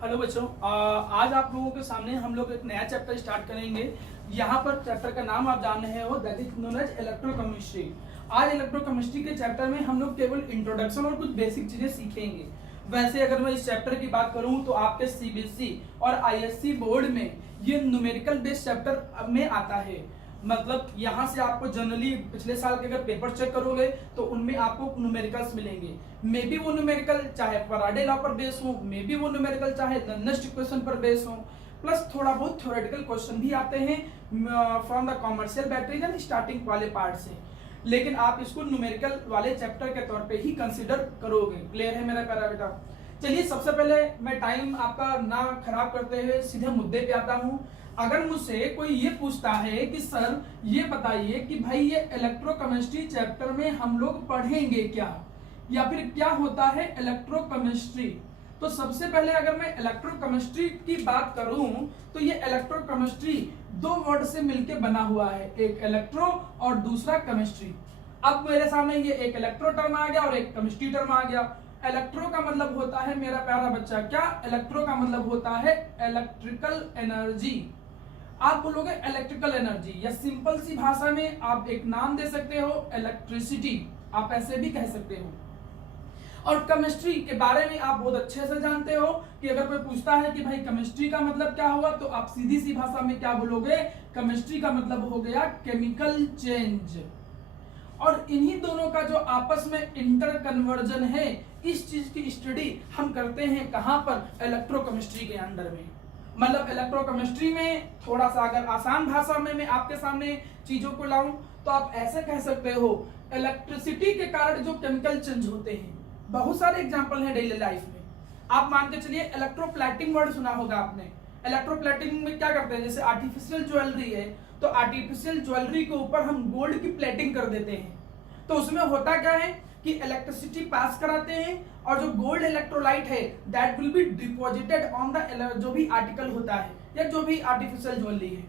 Hello बच्चों, आज आप लोगों के सामने हम लोग एक नया चैप्टर स्टार्ट करेंगे। यहाँ पर चैप्टर का नाम आप जान रहे हो, that is known as electrochemistry. आज इलेक्ट्रोकेमिस्ट्री के चैप्टर में हम लोग केवल इंट्रोडक्शन और कुछ बेसिक चीजें सीखेंगे। वैसे अगर मैं इस चैप्टर की बात करूं तो आपके सीबीएसई और आईएससी बोर्ड में ये न्यूमेरिकल बेस्ड चैप्टर में आता है। मतलब यहाँ से आपको जनरली पिछले साल के अगर पेपर चेक करोगे तो उनमें आपको न्यूमेरिकल्स मिलेंगे। मे बी वो न्यूमेरिकल चाहे फैराडे लॉ पर बेस हो, मे बी वो न्यूमेरिकल चाहे नेक्स्ट इक्वेशन पर बेस हो, प्लस थोड़ा बहुत थ्योरेटिकल क्वेश्चन भी आते हैं from the commercial batteries and starting वाले पार्ट से। लेकिन आप इसको न्यूमेरिकल वाले चैप्टर के तौर पे ही कंसिडर करोगे। क्लियर है मेरा प्यारा बेटा? चलिए सबसे पहले मैं टाइम आपका ना खराब करते हुए सीधे मुद्दे पे आता हूँ। अगर मुझसे कोई ये पूछता है कि सर ये बताइए कि भाई ये इलेक्ट्रोकेमिस्ट्री चैप्टर में हम लोग पढ़ेंगे क्या, या फिर क्या होता है इलेक्ट्रोकेमिस्ट्री, तो सबसे पहले अगर मैं इलेक्ट्रोकेमिस्ट्री की बात करूं तो ये इलेक्ट्रोकेमिस्ट्री दो वर्ड से मिलके बना हुआ है, एक इलेक्ट्रो और दूसरा केमिस्ट्री। अब मेरे सामने ये एक इलेक्ट्रो टर्म आ गया और एक केमिस्ट्री टर्म आ गया। इलेक्ट्रो का मतलब होता है मेरा प्यारा बच्चा, क्या? इलेक्ट्रो का मतलब होता है इलेक्ट्रिकल एनर्जी। आप बोलोगे इलेक्ट्रिकल एनर्जी, या सिंपल सी भाषा में आप एक नाम दे सकते हो इलेक्ट्रिसिटी, आप ऐसे भी कह सकते हो। और केमिस्ट्री के बारे में आप बहुत अच्छे से जानते हो कि अगर कोई पूछता है कि भाई केमिस्ट्री का मतलब क्या हुआ, तो आप सीधी सी भाषा में क्या बोलोगे? केमिस्ट्री का मतलब हो गया केमिकल चेंज। और इन्हीं दोनों का जो आपस में इंटर कन्वर्जन है, इस चीज की स्टडी हम करते हैं कहां पर? इलेक्ट्रोकेमिस्ट्री के अंडर में। मतलब इलेक्ट्रोकेमिस्ट्री में थोड़ा सा अगर आसान भाषा में मैं आपके सामने चीजों को लाऊं तो आप ऐसे कह सकते हो, इलेक्ट्रिसिटी के कारण जो केमिकल चेंज होते हैं, बहुत सारे एग्जांपल हैं डेली लाइफ में। आप मान के चलिए इलेक्ट्रोप्लेटिंग वर्ड सुना होगा आपने। इलेक्ट्रोप्लेटिंग में क्या करते हैं? जैसे आर्टिफिशियल ज्वेलरी है, तो आर्टिफिशियल ज्वेलरी के ऊपर हम गोल्ड की प्लेटिंग कर देते हैं। तो उसमें होता क्या है कि इलेक्ट्रिसिटी पास कराते हैं और जो गोल्ड इलेक्ट्रोलाइट है that will be deposited on the जो भी आर्टिकल होता है या जो भी आर्टिफिशियल ज्वेलरी है।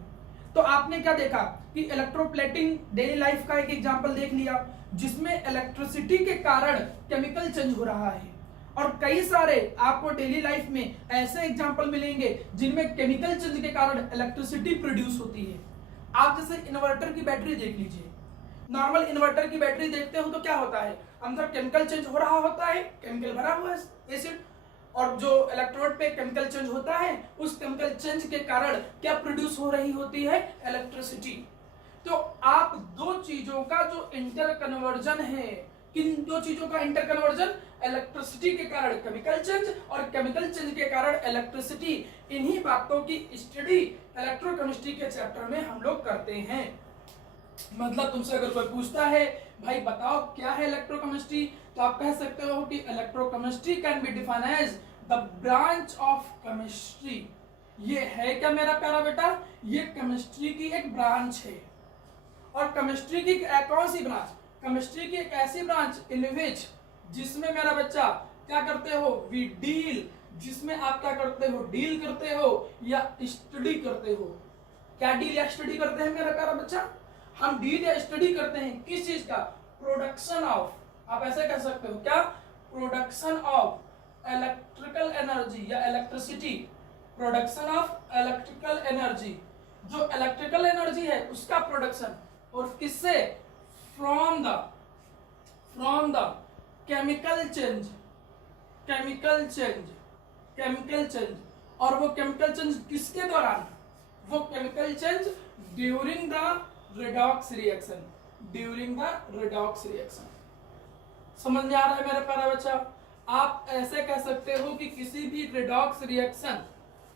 तो आपने क्या देखा कि इलेक्ट्रोप्लेटिंग डेली लाइफ का एक एग्जांपल देख लिया जिसमें इलेक्ट्रिसिटी के कारण केमिकल चेंज हो रहा है। और कई सारे आपको डेली लाइफ में ऐसे एग्जांपल मिलेंगे जिनमें केमिकल चेंज के कारण इलेक्ट्रिसिटी प्रोड्यूस होती है। आप जैसे इन्वर्टर की बैटरी देख लीजिए। नॉर्मल इन्वर्टर की बैटरी देखते हो तो क्या होता है? अंदर केमिकल चेंज हो रहा होता है, केमिकल भरा हुआ है एसिड, और जो इलेक्ट्रोड पे केमिकल चेंज होता है उस केमिकल चेंज के कारण क्या प्रोड्यूस हो रही होती है? इलेक्ट्रिसिटी। तो आप दो चीजों का जो इंटर कन्वर्जन है, किन दो चीजों का इंटर कन्वर्जन? इलेक्ट्रिसिटी के कारण केमिकल चेंज और केमिकल चेंज के कारण इलेक्ट्रिसिटी, इन्हीं बातों की स्टडी इलेक्ट्रोकेमिस्ट्री के चैप्टर में हम लोग करते हैं। मतलब तुमसे अगर कोई पूछता है भाई बताओ क्या है इलेक्ट्रोकेमिस्ट्री, तो आप कह सकते हो कि electrochemistry can be defined as the branch of chemistry. ये है क्या मेरा प्यारा बेटा? ये केमिस्ट्री की एक ब्रांच है। और केमिस्ट्री की कौन सी ब्रांच? केमिस्ट्री की एक ऐसी ब्रांच इन विच, जिसमें मेरा बच्चा क्या करते हो? वी डील, जिसमें आप क्या करते हो? डील करते हो या स्टडी करते हो। क्या डील या स्टडी करते हैं मेरा प्यारा बच्चा? हम डील या स्टडी करते हैं किस चीज का? प्रोडक्शन ऑफ, आप ऐसे कह सकते हो क्या? प्रोडक्शन ऑफ इलेक्ट्रिकल एनर्जी या electricity. Production of electrical energy, जो इलेक्ट्रिकल एनर्जी है उसका प्रोडक्शन, और किससे? From the chemical change, chemical change, chemical change. और वो केमिकल चेंज किसके दौरान? वो chemical change during the redox reaction, during the redox reaction. समझ में आ रहा है मेरा प्यारा बच्चा? आप ऐसे कह सकते हो कि किसी भी रेडॉक्स रिएक्शन,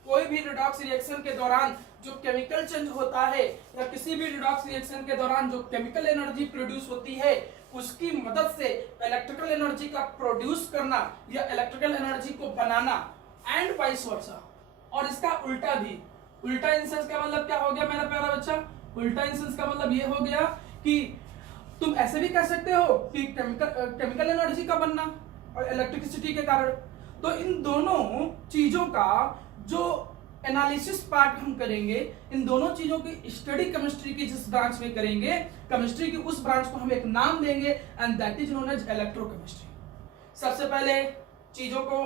कोई भी रेडॉक्स रिएक्शन के दौरान जो केमिकल चेंज होता है, या किसी भी रेडॉक्स रिएक्शन के दौरान जो केमिकल एनर्जी प्रोड्यूस होती है, उसकी मदद से इलेक्ट्रिकल एनर्जी का प्रोड्यूस करना या इलेक्ट्रिकल एनर्जी को बनाना, एंड वाइस वर्सा। और इसका उल्टा भी। उल्टा इन सेंस का मतलब क्या हो गया मेरा प्यारा बच्चा? उल्टा इन सेंस का मतलब ये हो गया कि तुम ऐसे भी कह सकते हो कि केमिकल एनर्जी का बनना और इलेक्ट्रिसिटी के कारण। तो इन दोनों चीजों का जो एनालिसिस पार्ट हम करेंगे, इन दोनों चीजों की स्टडी केमिस्ट्री की जिस ब्रांच में करेंगे, केमिस्ट्री की उस ब्रांच को हम एक नाम देंगे and that is known as electrochemistry. सबसे पहले चीजों को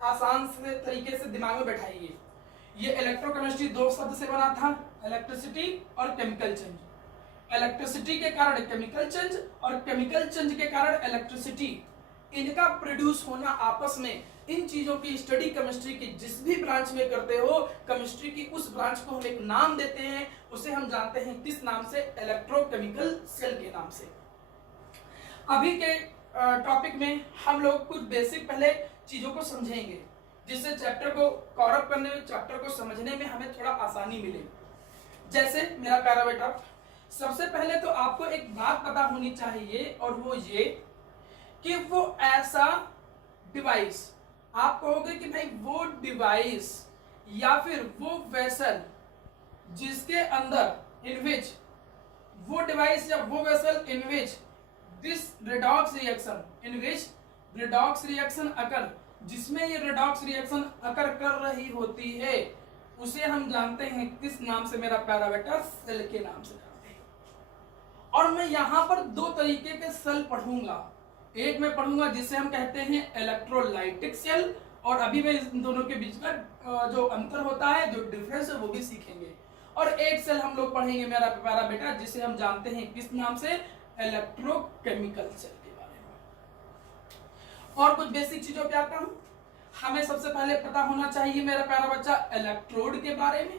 आसान से तरीके से दिमाग में बैठाइए। ये इलेक्ट्रोकेमिस्ट्री दो शब्द से बना था, इलेक्ट्रिसिटी और केमिकल चेंज। इलेक्ट्रिसिटी के कारण केमिकल चेंज और केमिकल चेंज के कारण इलेक्ट्रिसिटी, इनका प्रोड्यूस होना आपस में, इन चीजों की स्टडी केमिस्ट्री की जिस भी ब्रांच में करते हो, केमिस्ट्री की उस ब्रांच को हम एक नाम देते हैं, उसे हम जानते हैं किस नाम से, इलेक्ट्रोकेमिकल सेल के नाम से। अभी के टॉपिक में हम लोग कुछ बेसिक पहले चीजों को समझेंगे, जिससे चैप्टर को कवर अप करने में, चैप्टर को समझने में हमें थोड़ा आसानी मिले। जैसे मेरा प्यारा बेटा, सबसे पहले तो आपको एक बात पता होनी चाहिए, और वो ये कि वो ऐसा डिवाइस, आप कहोगे कि भाई वो डिवाइस या फिर वो वेसल जिसके अंदर, इन विच, वो डिवाइस या वो vessel in which this redox reaction, in which redox reaction occur, जिसमें ये रेडॉक्स रिएक्शन अकर कर रही होती है, उसे हम जानते हैं किस नाम से मेरा प्यारा बेटा, सेल के नाम से जानते हैं। और मैं यहां पर दो तरीके के सेल पढ़ूंगा, एक मैं पढ़ूंगा जिसे हम कहते हैं इलेक्ट्रोलाइटिक सेल, और अभी मैं इन दोनों के बीच में जो अंतर होता है, जो डिफरेंस है, वो भी सीखेंगे। और एक सेल हम लोग पढ़ेंगे मेरा प्यारा बेटा, जिसे हम जानते हैं किस नाम से, इलेक्ट्रोकेमिकल सेल के बारे में। और कुछ बेसिक चीजों पे आता हूं। हमें सबसे पहले पता होना चाहिए मेरा प्यारा बच्चा इलेक्ट्रोड के बारे में।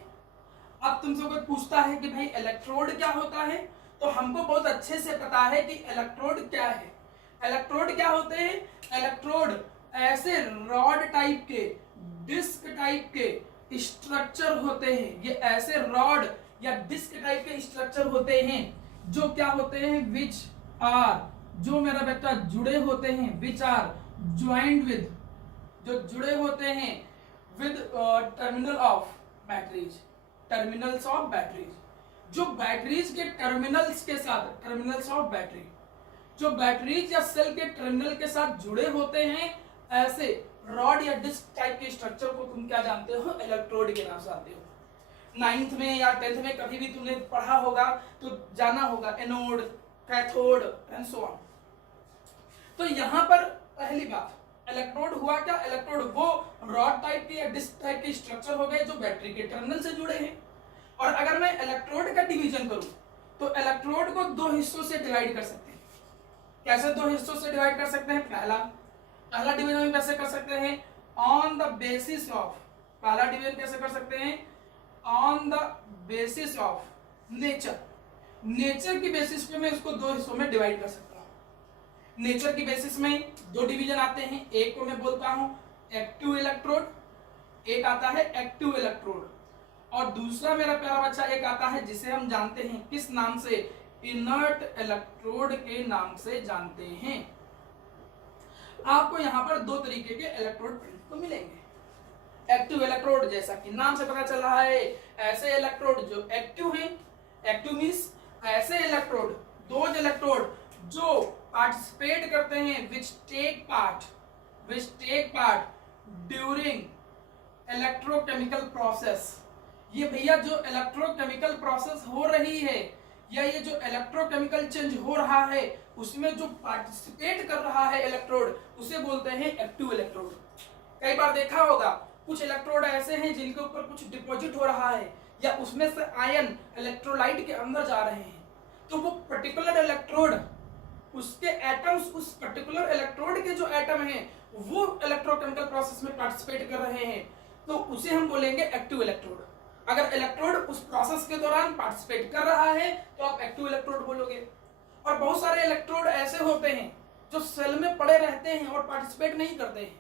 अब तुमसे कोई पूछता है कि भाई इलेक्ट्रोड क्या होता है, तो हमको बहुत अच्छे से पता है कि इलेक्ट्रोड क्या है। इलेक्ट्रोड क्या होते हैं? इलेक्ट्रोड ऐसे रॉड टाइप के, डिस्क टाइप के स्ट्रक्चर होते हैं। ये ऐसे रॉड या डिस्क टाइप के स्ट्रक्चर होते हैं जो क्या होते हैं, विच आर, जो मेरा बेटा जुड़े होते हैं, विच आर ज्वाइंट विद, जो जुड़े होते हैं with terminal of batteries, terminals of batteries, जो बैटरीज के टर्मिनल्स के साथ, टर्मिनल्स ऑफ बैटरी, जो बैटरीज या सेल के टर्मिनल के साथ जुड़े होते हैं, ऐसे रॉड या डिस्क टाइप के स्ट्रक्चर को तुम क्या जानते हो, इलेक्ट्रोड के नाम से जानते हो। 9th में या 10th में कभी भी तुमने पढ़ा होगा तो जाना होगा, anode, cathode and so on. तो यहां पर पहली बात, इलेक्ट्रोड हुआ क्या, इलेक्ट्रोड वो रॉड टाइप के या डिस्क टाइप के स्ट्रक्चर हो गए जो बैटरी के टर्मिनल से जुड़े हैं। और अगर मैं इलेक्ट्रोड का डिवीजन करूं तो इलेक्ट्रोड को दो हिस्सों से डिवाइड कर सकते हैं। कैसे दो हिस्सों से डिवाइड कर सकते हैं? पहला डिवीजन कैसे कर सकते हैं, ऑन द बेसिस ऑफ, पहला डिवीजन कैसे कर सकते हैं, on the basis of nature. Nature की बेसिस पे मैं इसको दो हिस्सों में डिवाइड कर सकता हूं। नेचर की बेसिस में दो डिवीजन आते हैं, एक को मैं बोलता हूं एक्टिव इलेक्ट्रोड, एक आता है एक्टिव इलेक्ट्रोड, और दूसरा मेरा प्यारा बच्चा एक आता है जिसे हम जानते हैं किस नाम से, इनर्ट इलेक्ट्रोड के नाम से जानते हैं। आपको यहां पर दो तरीके के इलेक्ट्रोड को मिलेंगे। एक्टिव इलेक्ट्रोड, जैसा कि नाम से पता चल रहा है, ऐसे इलेक्ट्रोड जो एक्टिव हैं, एक्टिव मींस ऐसे इलेक्ट्रोड, दोज इलेक्ट्रोड जो पार्टिसिपेट करते हैं, which take part during electrochemical process. ये भैया जो इलेक्ट्रोकेमिकल प्रोसेस हो रही है, या ये जो इलेक्ट्रोकेमिकल चेंज हो रहा है, उसमें जो पार्टिसिपेट कर रहा है इलेक्ट्रोड, उसे बोलते हैं एक्टिव इलेक्ट्रोड। कई बार देखा होगा कुछ इलेक्ट्रोड ऐसे हैं जिनके ऊपर कुछ डिपॉजिट हो रहा है, या उसमें से आयन इलेक्ट्रोलाइट के अंदर जा रहे हैं, तो वो पर्टिकुलर इलेक्ट्रोड, उसके एटम्स, उस पर्टिकुलर इलेक्ट्रोड के जो एटम हैं वो इलेक्ट्रोकेमिकल प्रोसेस में पार्टिसिपेट कर रहे हैं, तो उसे हम बोलेंगे एक्टिव इलेक्ट्रोड। अगर इलेक्ट्रोड उस प्रोसेस के दौरान पार्टिसिपेट कर रहा है तो आप एक्टिव इलेक्ट्रोड बोलोगे। और बहुत सारे इलेक्ट्रोड ऐसे होते हैं जो सेल में पड़े रहते हैं और पार्टिसिपेट नहीं करते हैं,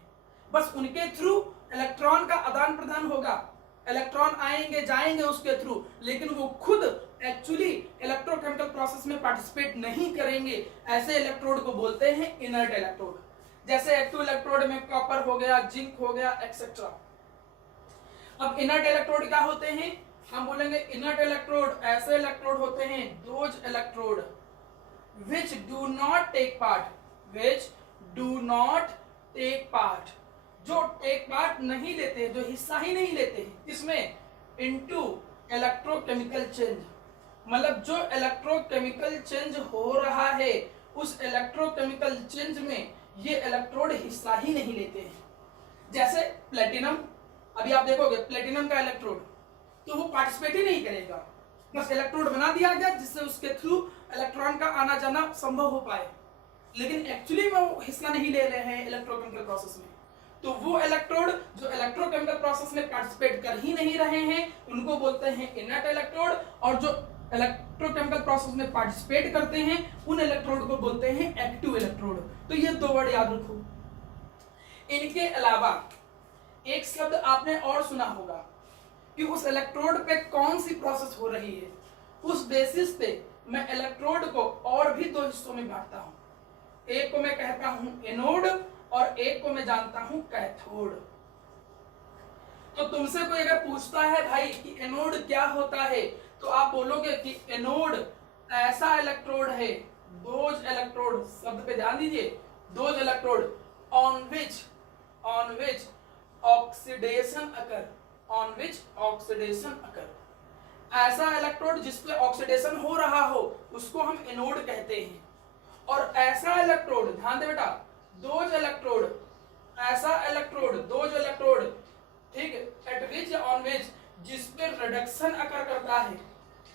बस उनके थ्रू इलेक्ट्रॉन का आदान प्रदान होगा, इलेक्ट्रॉन आएंगे जाएंगे उसके थ्रू, लेकिन वो खुद एक्चुअली इलेक्ट्रोकेमिकल प्रोसेस में पार्टिसिपेट नहीं करेंगे। ऐसे इलेक्ट्रोड को बोलते हैं इनर्ट इलेक्ट्रोड। जैसे एक्टिव इलेक्ट्रोड में कॉपर हो गया, जिंक हो गया, एक्सेट्रा। अब इनर्ट इलेक्ट्रोड क्या होते हैं? हम बोलेंगे इनर्ट इलेक्ट्रोड ऐसे इलेक्ट्रोड होते हैं, those electrode which do not take part, which do not take part, जो टेक पार्ट नहीं लेते, जो हिस्सा ही नहीं लेते हैं इसमें, इनटू इलेक्ट्रोकेमिकल चेंज, मतलब जो इलेक्ट्रोकेमिकल चेंज हो रहा है उस इलेक्ट्रोकेमिकल चेंज में ये इलेक्ट्रोड हिस्सा ही नहीं लेते हैं। जैसे प्लेटिनम, अभी आप देखोगे प्लेटिनम का इलेक्ट्रोड, तो वो पार्टिसिपेट ही नहीं करेगा, बस इलेक्ट्रोड बना दिया गया जिससे उसके थ्रू इलेक्ट्रॉन का आना जाना संभव हो पाए, लेकिन एक्चुअली में वो हिस्सा नहीं ले रहे हैं इलेक्ट्रोकेमिकल प्रोसेस में। तो वो इलेक्ट्रोड जो इलेक्ट्रोकेमिकल प्रोसेस में पार्टिसिपेट कर ही नहीं रहे हैं उनको बोलते हैं इनर्ट इलेक्ट्रोड, और जो इलेक्ट्रोकेमिकल प्रोसेस में पार्टिसिपेट करते हैं उन इलेक्ट्रोड को बोलते हैं एक्टिव इलेक्ट्रोड। तो ये दो वर्ड याद रखो। इनके अलावा एक शब्द आपने और सुना होगा कि उस इलेक्ट्रोड पे कौन सी प्रोसेस हो रही है, उस बेसिस पे मैं इलेक्ट्रोड को और भी दो हिस्सों में बांटता हूं। एक को मैं कहता हूं एनोड और एक को मैं जानता हूं कैथोड। तो तुमसे कोई अगर पूछता है भाई कि एनोड क्या होता है, तो आप बोलोगे कि एनोड ऐसा इलेक्ट्रोड है, दोज इलेक्ट्रोड, शब्द पे ध्यान दीजिए, those electrode on which oxidation occur, on which oxidation occur. ऐसा इलेक्ट्रोड जिसपे ऑक्सीडेशन हो रहा हो उसको हम एनोड कहते हैं। और ऐसा इलेक्ट्रोड, ध्यान दे बेटा, दोज इलेक्ट्रोड, ऐसा इलेक्ट्रोड, दोज इलेक्ट्रोड, ठीक है, एट विच या ऑन विच जिसपे रिडक्शन अकर करता है,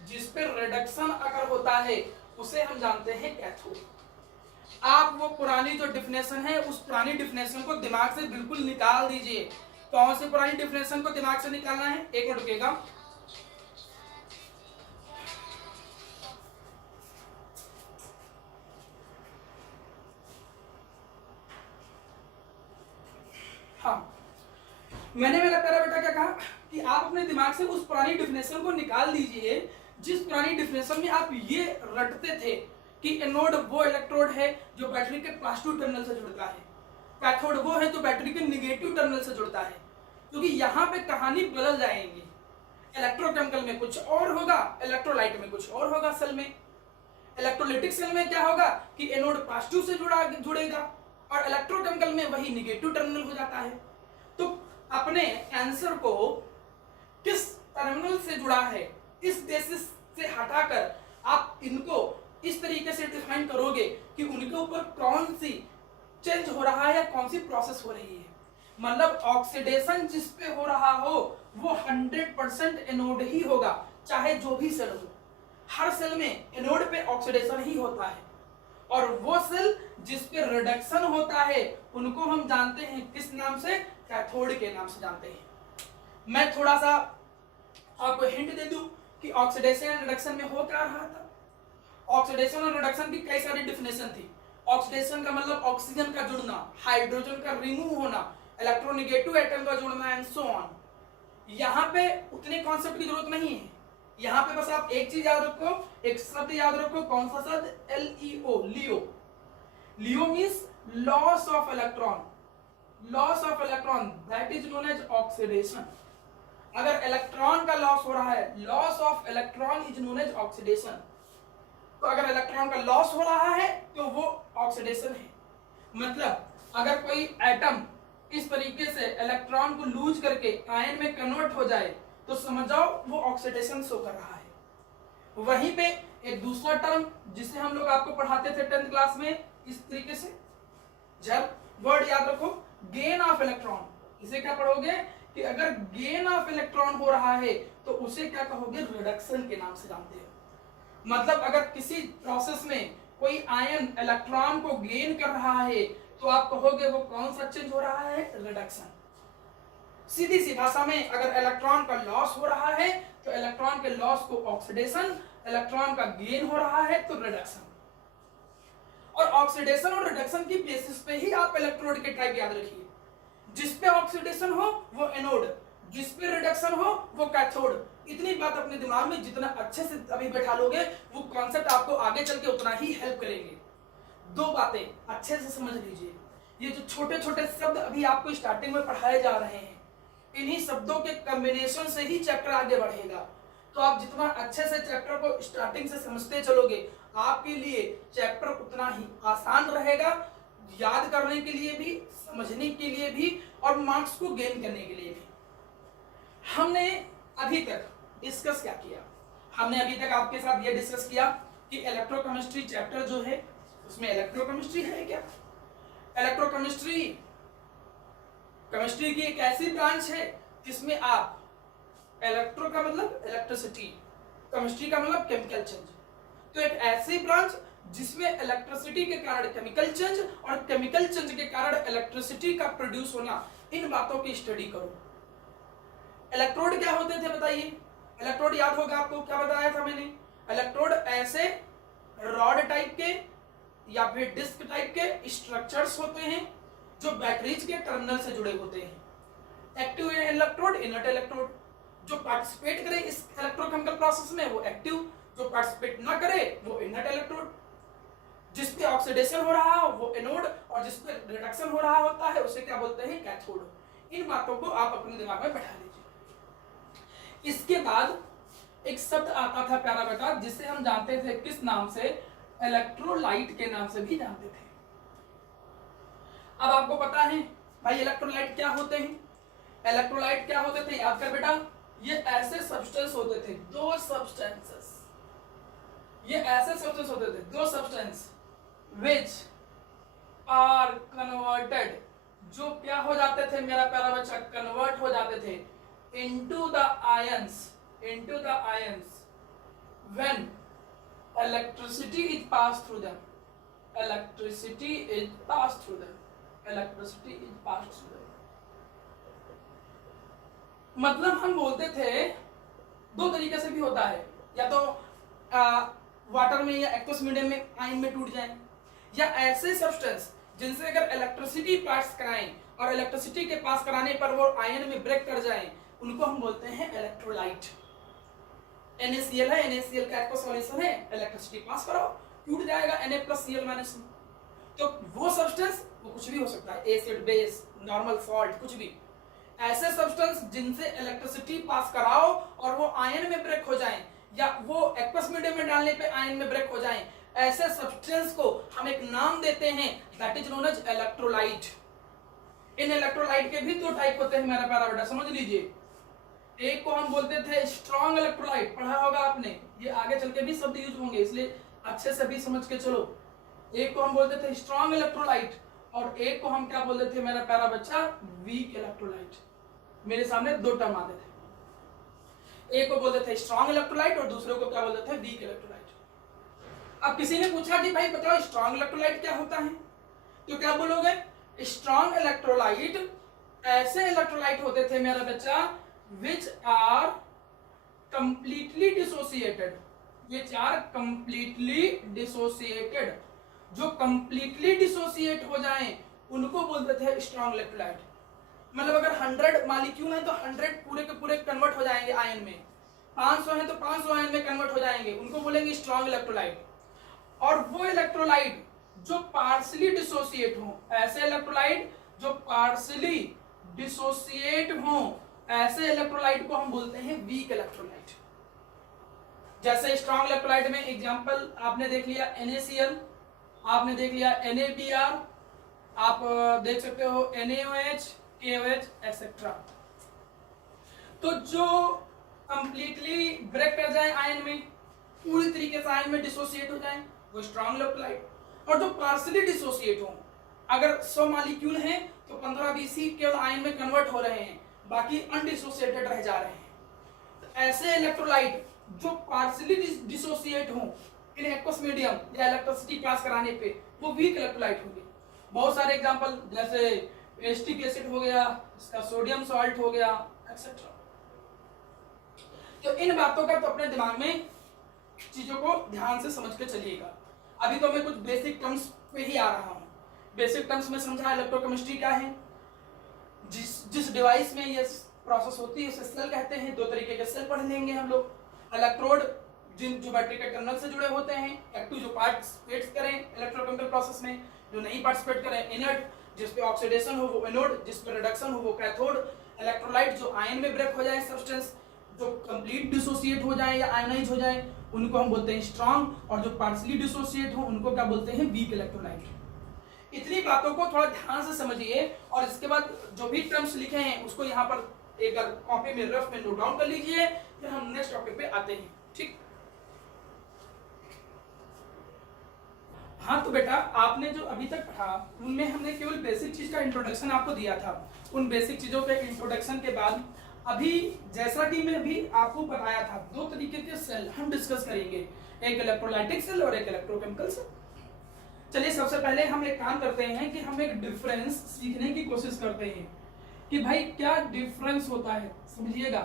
जिसपे रिडक्शन अकर होता है उसे हम जानते हैं कैथोड। आप वो पुरानी जो डिफिनेशन है उस पुरानी डिफिनेशन को दिमाग से बिल्कुल निकाल दीजिए। कौन सी पुरानी डिफिनेशन को दिमाग से निकालना है, एक मिनट रुकिएगा। हाँ, मैंने मेरा प्यारा बेटा क्या कहा कि आप अपने दिमाग से उस पुरानी डिफिनेशन को निकाल दीजिए जिस पुरानी डिफिनेशन में आप ये रटते थे कि एनोड वो इलेक्ट्रोड है जो बैटरी के पॉजिटिव टर्मिनल से जुड़ता है, कैथोड वो है जो बैटरी के नेगेटिव टर्मिनल से जुड़ता है। क्योंकि यहाँ पे कहानी बदल जाएंगी, इलेक्ट्रोकेमिकल में कुछ और होगा, इलेक्ट्रोलाइट में कुछ और होगा। सेल में, इलेक्ट्रोलिटिक सेल में क्या होगा कि एनोड पॉजिटिव से जुड़ेगा और इलेक्ट्रोकेमिकल में वही नेगेटिव टर्मिनल हो जाता है। तो अपने आंसर को किस टर्मिनल से जुड़ा है इस बेसिस से हटाकर आप इनको इस तरीके से डिफाइन करोगे कि उनके ऊपर कौन सी चेंज हो रहा है या कौन सी प्रोसेस हो रही है। मतलब ऑक्सीडेशन जिस पे हो रहा हो वो 100% एनोड ही होगा, चाहे जो भी सेल हो। हर सेल में एनोड पे ऑक्सीडेशन ही होता है, और वो सेल जिस पे रिडक्शन होता है उनको हम जानते हैं किस नाम से, कैथोड के नाम से जानते हैं। मैं थोड़ा सा आपको हिंट दे दूं कि ऑक्सीडेशन एंड रिडक्शन में हो क्या रहा था। ऑक्सीडेशन और रिडक्शन की कई सारी डिफिनेशन थी। ऑक्सीडेशन का मतलब ऑक्सीजन का जुड़ना, हाइड्रोजन का रिमूव होना, इलेक्ट्रोनेगेटिव एटम का जुड़ना एंड सो ऑन। यहाँ पे उतने कॉन्सेप्ट की जरूरत नहीं है। यहाँ पे बस आप एक चीज याद रखो, एक शब्द याद रखो, कौन सा शब्द, LEO, LEO. LEO means loss of electron, loss of electron, that is known as oxidation. अगर इलेक्ट्रॉन का लॉस हो रहा है, loss of electron is known as oxidation. तो अगर इलेक्ट्रॉन का लॉस हो रहा है तो वो ऑक्सीडेशन है। मतलब अगर कोई एटम इस तरीके से इलेक्ट्रॉन को लूज करके आयन में कन्वर्ट हो जाए तो समझ जाओ वो ऑक्सीडेशन शो कर रहा है। वहीं पे एक दूसरा टर्म जिसे हम लोग आपको पढ़ाते थे 10th क्लास में इस तरीके से, जब वर्ड याद रखो, गेन ऑफ इलेक्ट्रॉन। इसे क्या पढ़ोगे कि अगर गेन ऑफ इलेक्ट्रॉन हो रहा है तो उसे क्या कहोगे, रिडक्शन के नाम से जानते हो। मतलब अगर किसी प्रोसेस में कोई आयन इलेक्ट्रॉन को गेन कर रहा है तो आप कहोगे वो कौन सा चेंज हो रहा है, रिडक्शन। सीधी सी भाषा में अगर इलेक्ट्रॉन का लॉस हो रहा है तो इलेक्ट्रॉन के लॉस को ऑक्सीडेशन, इलेक्ट्रॉन का गेन हो रहा है तो रिडक्शन। और ऑक्सीडेशन और रिडक्शन की बेसिस पे ही आप इलेक्ट्रोड के टाइप याद रखिए। जिसपे ऑक्सीडेशन हो वो एनोड, जिसपे रिडक्शन हो वो कैथोड। इतनी बात अपने दिमाग में जितना अच्छे से अभी बैठा लोगे वो कॉन्सेप्ट आपको आगे चल के उतना ही हेल्प करेंगे। दो बातें अच्छे से समझ लीजिए, ये जो छोटे छोटे शब्द अभी आपको स्टार्टिंग में पढ़ाए जा रहे हैं इन्हीं शब्दों के कॉम्बिनेशन से ही चैप्टर आगे बढ़ेगा। तो आप जितना अच्छे से चैप्टर को स्टार्टिंग से समझते चलोगे आपके लिए चैप्टर उतना ही आसान रहेगा, याद करने के लिए भी, समझने के लिए भी और मार्क्स को गेन करने के लिए भी। हमने अभी तक डिस्कस क्या किया, हमने अभी तक आपके साथ ये डिस्कस किया कि इलेक्ट्रोकेमिस्ट्री चैप्टर जो है उसमें इलेक्ट्रोकेमिस्ट्री है क्या, इलेक्ट्रोकेमिस्ट्री केमिस्ट्री की एक ऐसी ब्रांच है जिसमें आप इलेक्ट्रो का मतलब इलेक्ट्रिसिटी, केमिस्ट्री का मतलब केमिकल चेंज, तो एक ऐसी ब्रांच जिसमें इलेक्ट्रिसिटी के कारण केमिकल चेंज और केमिकल चेंज के कारण इलेक्ट्रिसिटी का प्रोड्यूस होना, इन बातों की स्टडी करो। इलेक्ट्रोड क्या होते थे बताइए? इलेक्ट्रोड याद होगा आपको, क्या बताया था मैंने? इलेक्ट्रोड ऐसे रॉड टाइप के या फिर डिस्क टाइप के स्ट्रक्चर्स होते हैं जो बैटरीज के टर्मिनल से जुड़े होते हैं। Active electrode, inert electrode. जो पार्टिसिपेट करे इस इलेक्ट्रोकेमिकल प्रोसेस में वो एक्टिव, जो पार्टिसिपेट ना करे वो इनर्ट इलेक्ट्रोड। जिसपे ऑक्सीडेशन हो रहा हो वो एनोड, और जिसपे रिडक्शन हो रहा होता है उसे क्या बोलते हैं? कैथोड। इन बातों को आप अपने दिमाग में बैठा लीजिए। इसके बाद एक शब्द आता था प्यारा बेटा, जिसे हम जानते थे किस नाम से? इलेक्ट्रोलाइट के नाम से भी जानते थे। अब आपको पता है भाई इलेक्ट्रोलाइट क्या होते हैं? इलेक्ट्रोलाइट क्या होते थे? याद कर बेटा, ये ऐसे सब्सटेंस होते थे, दो सब्सटेंसेस, ये ऐसे सब्सटेंस होते थे, दो सब्सटेंस विच आर कन्वर्टेड, जो क्या हो जाते थे मेरा प्यारा बच्चा? कन्वर्ट हो जाते थे into the ions, into the ions when electricity is pass through them, electricity is pass through them, electricity is pass through them. मतलब हम बोलते थे दो तरीके से भी होता है, या तो वाटर में या एक्वस मीडियम में आयन में टूट जाए, या ऐसे सब्सटेंस जिनसे अगर इलेक्ट्रिसिटी पास कराएं और इलेक्ट्रिसिटी के पास कराने पर वो आयन में ब्रेक कर जाएं, उनको हम बोलते हैं इलेक्ट्रोलाइट। NaCl है, NaCl का एक्वस सॉल्यूशन है, इलेक्ट्रिसिटी पास करो टूट जाएगा Na+Cl-। तो वो सब्सटेंस वो कुछ भी हो सकता है, एसिड, बेस, नॉर्मल सॉल्ट, कुछ भी। ऐसे सब्सटेंस जिनसे इलेक्ट्रिसिटी पास कराओ और वो आयन में ब्रेक हो जाएं, या वो एक्वस मीडियम में डालने पे आयन में ब्रेक हो जाएं, ऐसे सब्सटेंस को हम एक नाम देते हैं, that is known as electrolyte. इन इलेक्ट्रोलाइट के भी दो टाइप होते हैं मेरा प्यारा बेटा, समझ लीजिए। एक को हम बोलते थे स्ट्रॉन्ग इलेक्ट्रोलाइट, पढ़ा होगा आपने, ये आगे चल के भी शब्द यूज होंगे इसलिए अच्छे से भी समझ के चलो। एक को हम बोलते थे स्ट्रॉन्ग इलेक्ट्रोलाइट और एक को हम क्या बोलते थे मेरा प्यारा बच्चा? Weak electrolyte. मेरे सामने दो टर्म आते थे, एक को बोलते थे स्ट्रॉन्ग इलेक्ट्रोलाइट और दूसरे को क्या बोलते थे? Weak electrolyte. अब किसी ने पूछा कि भाई बताओ स्ट्रॉन्ग इलेक्ट्रोलाइट क्या होता है, तो क्या बोलोगे? स्ट्रॉन्ग इलेक्ट्रोलाइट ऐसे इलेक्ट्रोलाइट होते थे मेरा बच्चा which are completely dissociated, which are completely dissociated, जो कंप्लीटली डिसोसिएट हो जाएं उनको बोलते थे स्ट्रॉन्ग इलेक्ट्रोलाइट। मतलब अगर 100 मॉलिक्यूल है तो 100 पूरे के पूरे कन्वर्ट हो जाएंगे आयन में, 500 है तो 500 आयन में कन्वर्ट हो जाएंगे, उनको बोलेंगे स्ट्रॉन्ग इलेक्ट्रोलाइट। और वो इलेक्ट्रोलाइट जो पार्शियली डिसोसिएट हो, ऐसे इलेक्ट्रोलाइट जो पार्शियली डिसोसिएट हो, ऐसे इलेक्ट्रोलाइट को हम बोलते हैं वीक इलेक्ट्रोलाइट। जैसे स्ट्रॉन्ग इलेक्ट्रोलाइट में एग्जांपल आपने देख लिया NaCl, आपने देख लिया NaBr, आप देख सकते हो NaOH, KOH एक्सेट्रा। तो जो कंप्लीटली ब्रेक कर जाए आयन में, पूरी तरीके से आयन में डिसोसिएट हो जाए, वो स्ट्रॉन्ग इलेक्ट्रोलाइट। और जो पार्शियली डिसोसिएट हो, अगर 100 मॉलिक्यूल हैं तो 15-20 ही केवल आयन में कन्वर्ट हो रहे हैं, बाकी अनडिसोसिएटेड रह जा रहे हैं। तो ऐसे इलेक्ट्रोलाइट जो पार्शियली डिसोसिएट हो इन एक्वस मीडियम या इलेक्ट्रिसिटी पास कराने पे, वो वीक इलेक्ट्रोलाइट होंगे। बहुत सारे एग्जांपल जैसे एसिटिक एसिड हो गया, इसका सोडियम सॉल्ट हो गया एक्सेट्रा। तो इन बातों का तो अपने दिमाग में चीजों को ध्यान से समझ के चलिएगा। अभी तो मैं कुछ बेसिक टर्म्स पे ही आ रहा हूं। बेसिक टर्म्स में समझा इलेक्ट्रोकेमिस्ट्री क्या है, जिस डिवाइस में ये प्रोसेस होती है उसे सेल कहते हैं। दो तरीके के सेल पढ़ लेंगे हम लोग। इलेक्ट्रोड जो बैटरी के टर्मिनल से जुड़े होते हैं, एक्टिव जो पार्टिसिपेट करें इलेक्ट्रोकेमिकल प्रोसेस में, जो नहीं पार्टिसिपेट करें इनर्ट, जिसपे ऑक्सीडेशन हो वो एनोड, जिसपे रिडक्शन हो वो कैथोड। इलेक्ट्रोलाइट जो आयन में ब्रेक हो जाए, सब्सटेंस जो कंप्लीट डिसोसिएट हो जाए या आयनाइज हो जाए, उनको हम बोलते हैं स्ट्रॉन्ग, और जो पार्शियली डिसोसिएट हो उनको क्या बोलते हैं? Weak electrolyte. इतनी बातों को थोड़ा ध्यान से समझिए और इसके बाद जो भी टर्म्स लिखे हैं उसको यहाँ पर एक कॉपी में रफ में नोट डाउन कर लीजिए, फिर हम नेक्स्ट टॉपिक पे आते हैं। ठीक, हाँ तो बेटा आपने जो अभी तक पढ़ा उनमें हमने केवल बेसिक चीज का इंट्रोडक्शन आपको दिया था। उन बेसिक चीजों के इंट्रोडक्शन के बाद अभी जैसा कि मैं अभी आपको बताया था दो तरीके के सेल हम डिस्कस करेंगे, एक इलेक्ट्रोलाइटिक सेल और एक इलेक्ट्रोकेमिकल सेल। चलिए सबसे पहले हम एक काम करते हैं कि हम एक डिफरेंस सीखने की कोशिश करते हैं कि भाई क्या डिफरेंस होता है। समझिएगा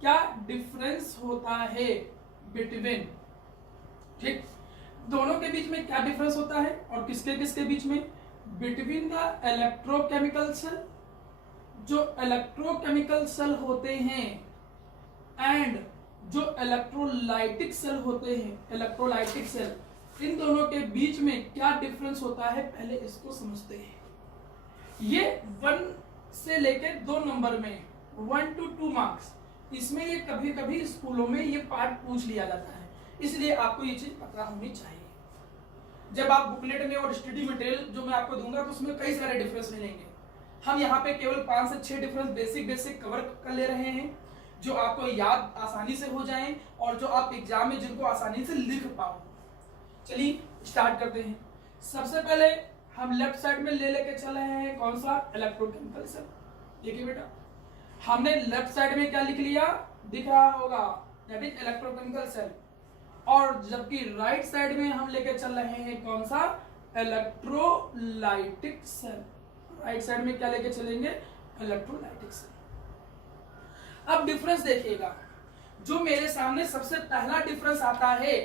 क्या डिफरेंस होता है बिटवीन, ठीक, दोनों के बीच में क्या डिफरेंस होता है और किसके किसके बीच में, बिटवीन द इलेक्ट्रोकेमिकल सेल, जो इलेक्ट्रोकेमिकल सेल होते हैं एंड जो इलेक्ट्रोलाइटिक सेल होते हैं, इलेक्ट्रोलाइटिक सेल, इन दोनों के बीच में क्या डिफरेंस होता है पहले इसको समझते हैं। ये 1 से लेके 2 नंबर में 1 to 2 मार्क्स, इसमें ये कभी कभी स्कूलों में ये पार्ट पूछ लिया जाता है, इसलिए आपको ये चीज पता होनी चाहिए। जब आप बुकलेट में और स्टडी मटेरियल जो मैं आपको दूंगा तो उसमें कई सारे डिफरेंस मिलेंगे। हम यहाँ पे केवल 5 से 6 डिफरेंस बेसिक कवर कर ले रहे हैं जो आपको याद आसानी से हो जाएं और जो आप एग्जाम में जिनको आसानी से लिख पाओ। चलिए स्टार्ट करते हैं। सबसे पहले हम लेफ्ट साइड में लेके चल रहे हैं कौन सा, इलेक्ट्रोकेमिकल सेल। देखिए बेटा हमने लेफ्ट साइड में क्या लिख लिया, दिख रहा होगा, दैट इज इलेक्ट्रोकेमिकल सेल, और जबकि राइट साइड में हम लेके चल रहे हैं कौन सा, इलेक्ट्रोलाइटिक सेल। राइट साइड में क्या लेके चलेंगे, इलेक्ट्रोलाइटिक सेल। अब डिफरेंस देखिएगा, जो मेरे सामने सबसे पहला डिफरेंस आता है,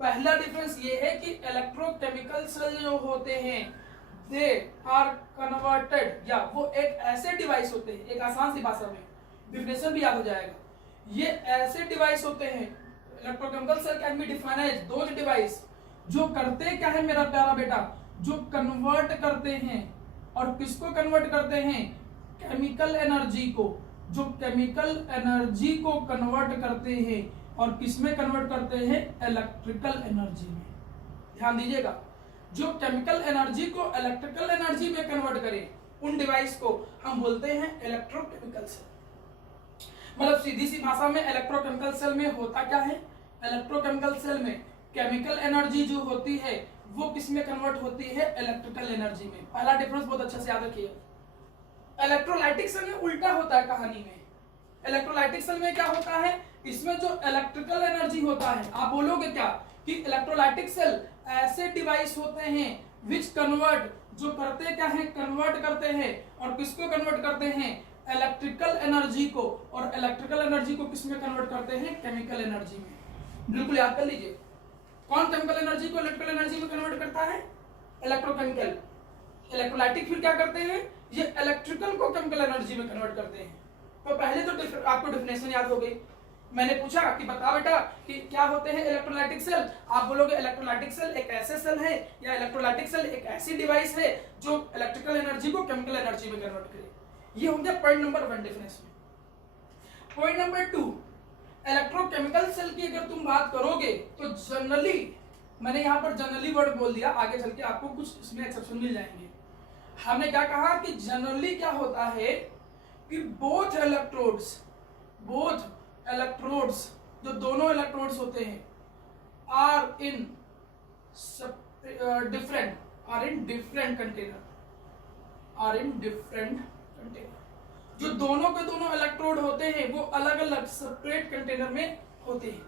पहला डिफरेंस ये है कि इलेक्ट्रोकेमिकल सेल जो होते हैं दे आर कन्वर्टेड, या वो एक ऐसे डिवाइस होते हैं, एक आसान सी भाषा में डिफिनेशन भी याद हो जाएगा, ये ऐसे डिवाइस होते हैं, electrochemical cell can be defined as those device जो करते क्या है मेरा प्यारा बेटा, जो कन्वर्ट करते हैं, और किसको कन्वर्ट करते हैं, केमिकल एनर्जी को, जो केमिकल एनर्जी को कन्वर्ट करते हैं, और किसमें कन्वर्ट करते हैं, इलेक्ट्रिकल एनर्जी में। ध्यान दीजिएगा, जो केमिकल एनर्जी को इलेक्ट्रिकल एनर्जी में कन्वर्ट करें उन डिवाइस को हम बोलते हैं इलेक्ट्रोकेमिकल सेल। मतलब सीधी सी भाषा में इलेक्ट्रोकेमिकल सेल में होता क्या है, इलेक्ट्रोकेमिकल सेल में केमिकल एनर्जी जो होती है वो किसमें कन्वर्ट होती है, इलेक्ट्रिकल एनर्जी में। पहला डिफरेंस बहुत अच्छे से याद रखिए। इलेक्ट्रोलाइटिक सेल में उल्टा होता है कहानी में। इलेक्ट्रोलाइटिक सेल में क्या होता है, इसमें जो इलेक्ट्रिकल एनर्जी होता है, आप बोलोगे क्या कि इलेक्ट्रोलाइटिक सेल ऐसे डिवाइस होते हैं विच कन्वर्ट, जो करते क्या है, कन्वर्ट करते हैं, और किसको कन्वर्ट करते हैं, इलेक्ट्रिकल एनर्जी को, और इलेक्ट्रिकल एनर्जी को किसमें कन्वर्ट करते हैं, केमिकल एनर्जी में। बिल्कुल याद कर लीजिए, कौन केमिकल एनर्जी को इलेक्ट्रिकल एनर्जी में कन्वर्ट करता है, इलेक्ट्रोकेमिकल। इलेक्ट्रोलाइटिक फिर क्या करते हैं, ये इलेक्ट्रिकल को केमिकल एनर्जी में कन्वर्ट करते हैं। तो पहले तो आपको डिफिनेशन याद हो गई। मैंने पूछा कि बता बेटा कि क्या होते हैं इलेक्ट्रोलाइटिक सेल, आप बोलोगे इलेक्ट्रोलाइटिक सेल एक ऐसे सेल है, या इलेक्ट्रोलाइटिक सेल एक ऐसी डिवाइस है जो इलेक्ट्रिकल एनर्जी को केमिकल एनर्जी में कन्वर्ट करे। ये हो गया point number 1 definition. Point number 2, electrochemical cell की अगर तुम बात करोगे तो जनरली, मैंने यहां पर जनरली वर्ड बोल दिया, आगे चल के आपको कुछ इसमें एक्सेप्शन मिल जाएंगे। हमने क्या कहा कि जनरली क्या होता है कि बोथ इलेक्ट्रोड्स, जो दोनों इलेक्ट्रोड्स होते हैं, आर इन डिफरेंट कंटेनर, जो दोनों के दोनों इलेक्ट्रोड होते हैं वो अलग अलग सेपरेट कंटेनर में होते हैं।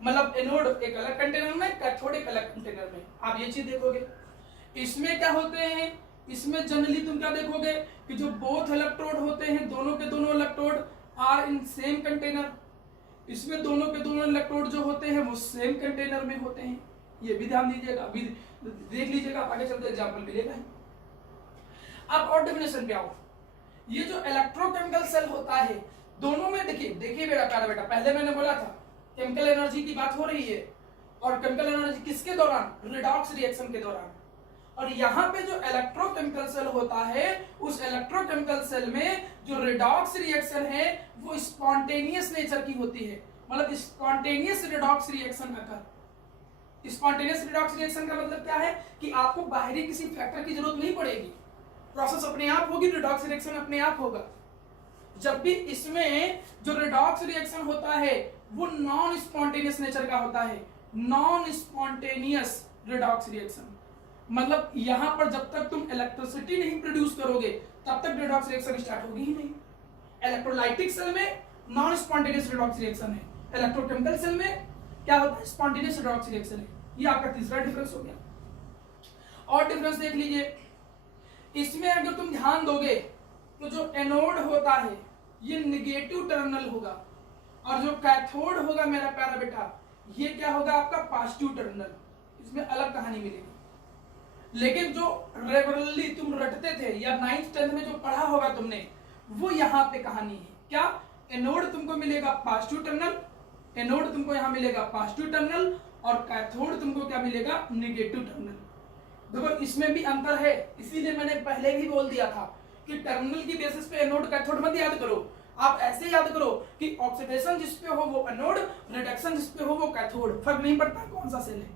मतलब एनोड एक अलग कंटेनर में, कैथोड एक अलग कंटेनर में। आप ये चीज देखोगे। इसमें क्या होते हैं, इसमें जनरली तुम क्या देखोगे कि जो बोथ इलेक्ट्रोड होते हैं, दोनों के दोनों electrode are in same container. इसमें दोनों के दोनों इलेक्ट्रोड जो होते हैं वो सेम कंटेनर में होते हैं। ये भी ध्यान दीजिएगा, अभी देख लीजिएगा, आगे चलते एग्जांपल मिलेगा। अब और डेफिनेशन पे आओ। ये जो इलेक्ट्रोकेमिकल सेल होता है, दोनों में देखिए मेरा प्यारा बेटा, पहले मैंने बोला था केमिकल एनर्जी की बात हो रही है, और केमिकल एनर्जी किसके दौरान, रिडॉक्स रिएक्शन के दौरान। और यहाँ पे जो इलेक्ट्रोकेमिकल सेल होता है, उस इलेक्ट्रोकेमिकल सेल में जो रिडॉक्स रिएक्शन है वो स्पॉन्टेनियस नेचर की होती है। मतलब spontaneous redox reaction occur. Spontaneous redox reaction का मतलब क्या है कि आपको बाहरी किसी फैक्टर की जरूरत नहीं पड़ेगी, प्रोसेस अपने आप होगी, रिडॉक्स रिएक्शन अपने आप होगा। जबकि इसमें जो रिडॉक्स रिएक्शन होता है वो नॉन स्पॉन्टेनियस नेचर का होता है। Non spontaneous redox reaction. मतलब यहां पर जब तक तुम इलेक्ट्रिसिटी नहीं प्रोड्यूस करोगे तब तक रिडॉक्स रिएक्शन स्टार्ट होगी ही नहीं। इलेक्ट्रोलाइटिक सेल में नॉन स्पॉन्टेनियस रिडॉक्स रिएक्शन है, इलेक्ट्रोकेमिकल सेल में क्या होता है, स्पॉन्टेनियस रिडॉक्स रिएक्शन है। ये आपका तीसरा डिफरेंस हो गया। और डिफरेंस देख लीजिए, इसमें अगर तुम ध्यान दोगे तो जो एनोड होता है ये निगेटिव टर्मिनल होगा, और जो कैथोड होगा मेरा प्यारा बेटा ये क्या होगा, आपका पॉजिटिव टर्मिनल। इसमें अलग कहानी मिलेगी। लेकिन जो रेगुलरली तुम रटते थे या 9th 10th में जो पढ़ा होगा तुमने, वो यहाँ पे कहानी है। क्या, एनोड तुमको मिलेगा पॉजिटिव टर्मिनल, एनोड तुमको यहाँ मिलेगा पॉजिटिव टर्मिनल, और कैथोड तुमको क्या मिलेगा, नेगेटिव टर्मिनल। देखो इसमें भी अंतर है, इसीलिए मैंने पहले भी बोल दिया था कि टर्मिनल की बेसिस पे एनोड कैथोड मत याद करो, आप ऐसे याद करो कि ऑक्सीडेशन जिस पे हो वो एनोड, रिडक्शन जिस पे हो वो कैथोड। फर्क नहीं पड़ता कौन सा सेल है,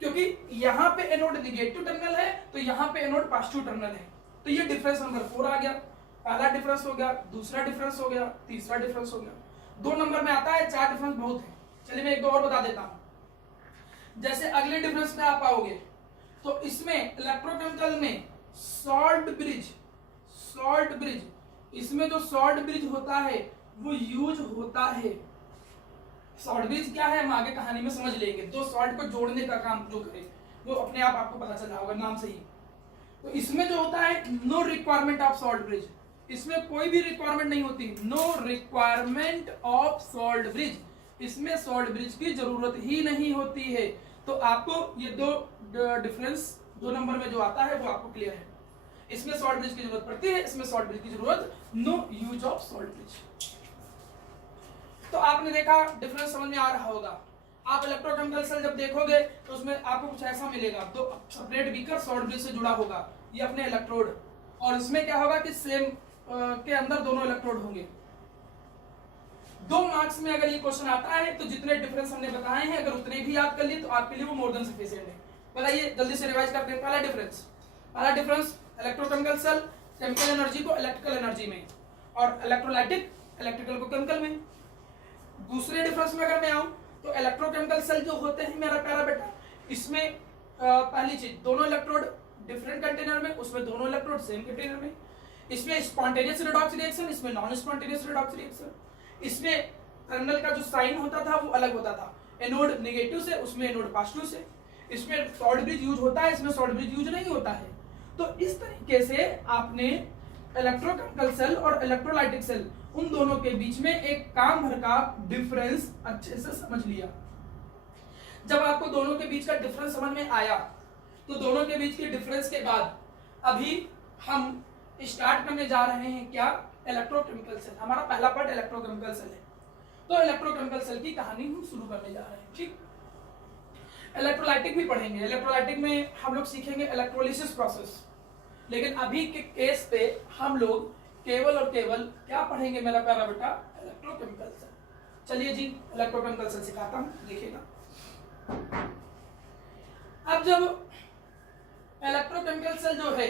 क्योंकि यहाँ पे एनोड नेगेटिव टर्मिनल है तो यहाँ पे एनोड पॉजिटिव टर्मिनल है। तो ये डिफरेंस नंबर 4 आ गया। पहला डिफरेंस हो गया, दूसरा डिफरेंस हो गया, तीसरा डिफरेंस हो गया। 2 नंबर में आता है, 4 डिफरेंस बहुत है। चलिए मैं 1 2 और बता देता हूं। जैसे अगले डिफरेंस में आप आओगे तो इसमें इलेक्ट्रोकेमिकल में सॉल्ट ब्रिज, इसमें जो सॉल्ट ब्रिज होता है वो यूज होता है। सॉल्ट ब्रिज क्या है हम आगे कहानी में समझ लेंगे। दो सॉल्ट को जोड़ने का काम जो करे वो अपने आप आपको पता चला होगा नाम से ही। तो इसमें जो होता है no requirement of salt bridge, इसमें कोई भी रिक्वायरमेंट नहीं होती, no requirement of salt bridge, इसमें सॉल्ट ब्रिज की जरूरत ही नहीं होती है। तो आपको ये 2 डिफरेंस 2 नंबर में जो आता है वो आपको क्लियर है। इसमें सॉल्ट ब्रिज की जरूरत पड़ती है, इसमें सॉल्ट ब्रिज की जरूरत, no use of salt bridge. तो आपने देखा डिफरेंस समझ में आ रहा होगा। आप इलेक्ट्रोकेमिकल सेल जब देखोगे तो उसमें आपको कुछ ऐसा मिलेगा, तो सेपरेट बीकर सॉल्ट ब्रिज से जुड़ा होगा, ये अपने इलेक्ट्रोड, और इसमें क्या होगा कि सेम के अंदर दोनों इलेक्ट्रोड होंगे। 2 मार्क्स में अगर ये क्वेश्चन आता है तो जितने डिफरेंस हमने बताए हैं अगर उतने भी याद कर लिए तो आपके लिए वो मोर देन सफिशिएंट है। बताइए जल्दी से रिवाइज करते हैं। पहला difference electrochemical cell chemical energy को इलेक्ट्रिकल एनर्जी में, और इलेक्ट्रोलाइटिक इलेक्ट्रिकल को केमिकल में। दूसरे डिफरेंस में अगर मैं आऊं तो इलेक्ट्रोकेमिकल सेल जो होते हैं मेरा प्यारा बेटा, इसमें पहली चीज दोनों इलेक्ट्रोड डिफरेंट कंटेनर में, उसमें दोनों इलेक्ट्रोड सेम कंटेनर में। इसमें स्पॉन्टेनियस रिडॉक्स रिएक्शन, इसमें नॉन स्पॉन्टेनियस रिडॉक्स रिएक्शन। इसमें टर्मिनल का जो साइन होता था वो अलग होता था, एनोड नेगेटिव से, उसमें एनोड पॉजिटिव से। इसमें सॉल्ट ब्रिज यूज होता है, इसमें सॉल्ट ब्रिज यूज नहीं होता है। तो इस तरीके से आपने इलेक्ट्रोकेमिकल सेल और इलेक्ट्रोलाइटिक सेल उन दोनों के बीच में एक काम भर का डिफरेंस अच्छे से समझ लिया। जब आपको दोनों के बीच का डिफरेंस समझ में आया तो दोनों के बीच के डिफरेंस के बाद अभी हम स्टार्ट करने जा रहे हैं क्या, इलेक्ट्रोकेमिकल सेल। हमारा पहला पार्ट इलेक्ट्रोकेमिकल सेल है। तो इलेक्ट्रोकेमिकल सेल की कहानी हम शुरू करने जा रहे हैं। ठीक, इलेक्ट्रोलाइटिक भी पढ़ेंगे। इलेक्ट्रोलाइटिक में हम लोग सीखेंगे इलेक्ट्रोलिसिस प्रोसेस, लेकिन अभी के केस पे हम लोग केवल और केवल क्या पढ़ेंगे मेरा प्यारा बेटा, इलेक्ट्रोकेमिकल सेल। चलिए जी इलेक्ट्रोकेमिकल सेल सिखाता हूं, देखिएगा। अब जब इलेक्ट्रोकेमिकल सेल जो है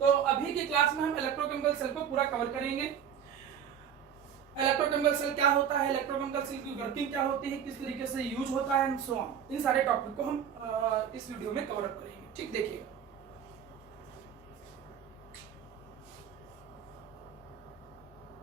तो अभी की क्लास में हम इलेक्ट्रोकेमिकल सेल को पूरा कवर करेंगे। इलेक्ट्रोकेमिकल सेल क्या होता है, इलेक्ट्रोकेमिकल सेल की वर्किंग क्या होती है, किस तरीके से यूज होता है एंड सो ऑन, इन सारे टॉपिक को हम इस वीडियो में कवर अप करेंगे। ठीक, देखिएगा।